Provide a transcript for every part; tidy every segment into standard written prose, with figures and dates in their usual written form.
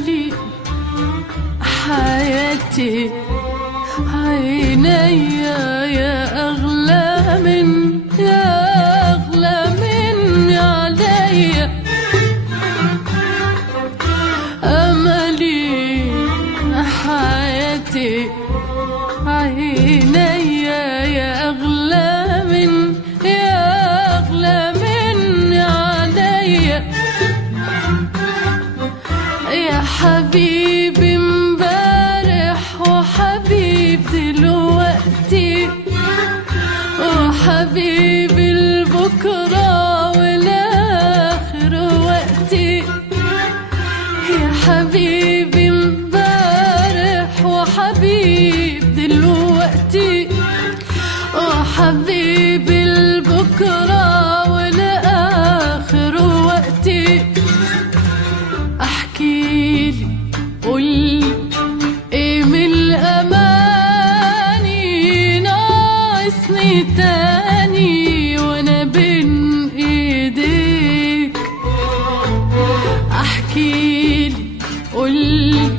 أملي حياتي عيني يا أغلى من عليا. أملي حياتي عيني يا أغلى من عليا. يا حبيبي امبارح وحبيب دلوقتي وحبيبي البكرة والآخر وقتي. يا حبيبي امبارح وحبيب دلوقتي وحبيبي البكرة والآخر وقتي. احكيلي قولي ايه من الاماني ناقصني تاني وانا بين ايديك. احكيلي قولي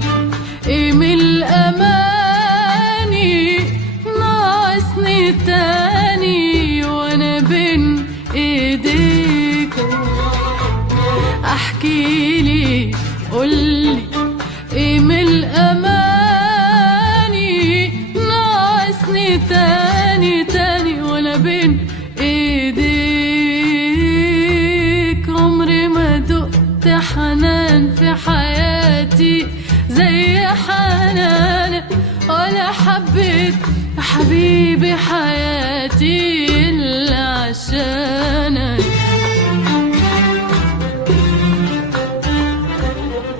ايه من الاماني ناقصني تاني وانا بين ايديك. احكيلي قولي ايه من الاماني ناقصني تاني وانا بين ايديك. عمري ما دقت حنان في حياتي زي حنانك ولا حبيت يا حبيبي حياتي الا عشانك.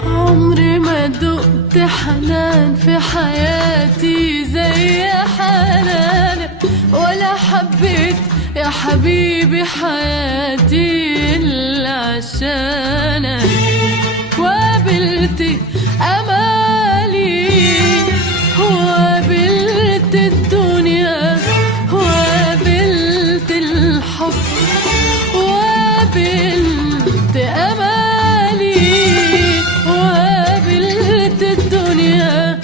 عمري ما دقت حنان في حياتي زي حنانك ولا حبيت يا حبيبي حياتي إلا عشانك. وقابلت أمالي وقابلت الدنيا وقابلت الحب وقابلت أمالي وقابلت الدنيا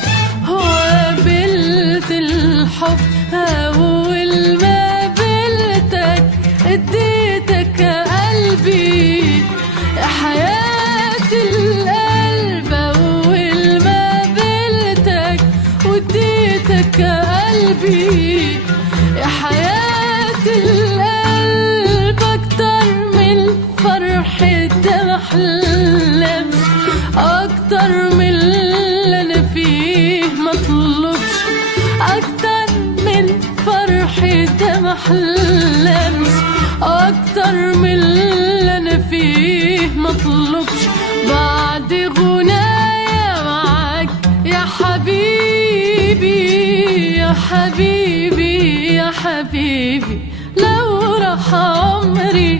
وقابلت الحب. أول ما قابلتك اديتك قلبي يا حياة القلب. أول ما قابلتك واديتك قلبي يا حياة القلب. أكتر من فرحة محلمش أكتر من اللي أنا فيه مطلوبش. أكتر من فرحة محلمش أكتر من اللي أنا فيه مطلوبش. بعد غنايا معاك يا حبيبي يا حبيبي يا حبيبي لو راح عمري